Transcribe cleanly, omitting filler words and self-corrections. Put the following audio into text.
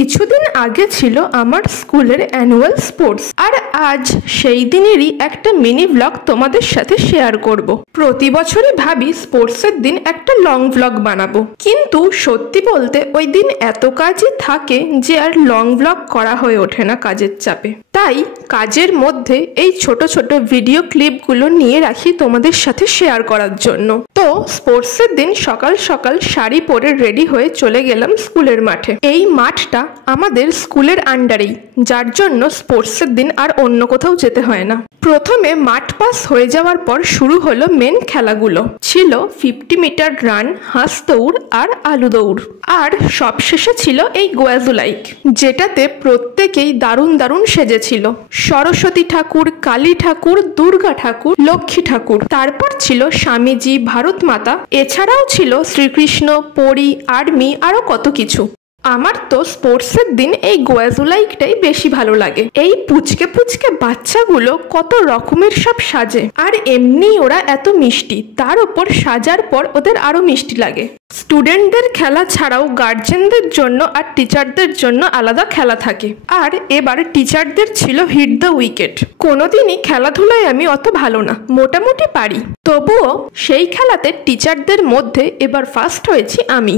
কিছুদিন আগে ছিল আমার স্কুলের অ্যানুয়াল স্পোর্টস, আর আজ সেই দিনেরই একটা মিনি ব্লগ তোমাদের সাথে শেয়ার করব। প্রতি বছরই ভাবি স্পোর্টসের দিন একটা লং ব্লগ বানাবো, কিন্তু সত্যি বলতে ওই দিন এত কাজই থাকে যে আর লং ব্লগ করা হয়ে ওঠে না কাজের চাপে। তাই কাজের মধ্যে এই ছোট ছোট ভিডিও ক্লিপগুলো নিয়ে রাখি তোমাদের সাথে শেয়ার করার জন্য। তো স্পোর্টসের দিন সকাল সকাল শাড়ি পরে রেডি হয়ে চলে গেলাম স্কুলের মাঠে। এই মাঠটা আমাদের স্কুলের আন্ডারেই, যার জন্য স্পোর্টসের দিন আর অন্য কোথাও যেতে হয় না। প্রথমে মাঠ পাস হয়ে যাওয়ার পর শুরু হলো মেন খেলাগুলো। ছিল 50 মিটার রান, হাঁস দৌড় আর আলু দৌড়, আর সবশেষে ছিল এই গোয়াজুলাইক, যেটাতে প্রত্যেকেই দারুণ দারুণ সেজেছিল। সরস্বতী ঠাকুর, কালী ঠাকুর, দুর্গা ঠাকুর, লক্ষ্মী ঠাকুর। তারপর ছিল স্বামীজি, ভারত মাতা, এছাড়াও ছিল শ্রীকৃষ্ণ, পরী, আর্মি, আরো কত কিছু। আমার তো স্পোর্টসের দিন এই গোয়াজুলাইকটাই বেশি ভালো লাগে। এই পুচকে পুচকে বাচ্চাগুলো কত রকমের সব সাজে, আর এমনি ওরা এত মিষ্টি, তার উপর সাজার পর ওদের আরো মিষ্টি লাগে। স্টুডেন্টদের খেলা ছাড়াও গার্জেনদের জন্য আর টিচারদের জন্য আলাদা খেলা থাকে। আর এবার টিচারদের ছিল হিট দ্য উইকেট। কোনোদিনই খেলাধুলায় আমি অত ভালো না, মোটামুটি পারি, তবুও সেই খেলাতে টিচারদের মধ্যে এবার ফার্স্ট হয়েছি আমি।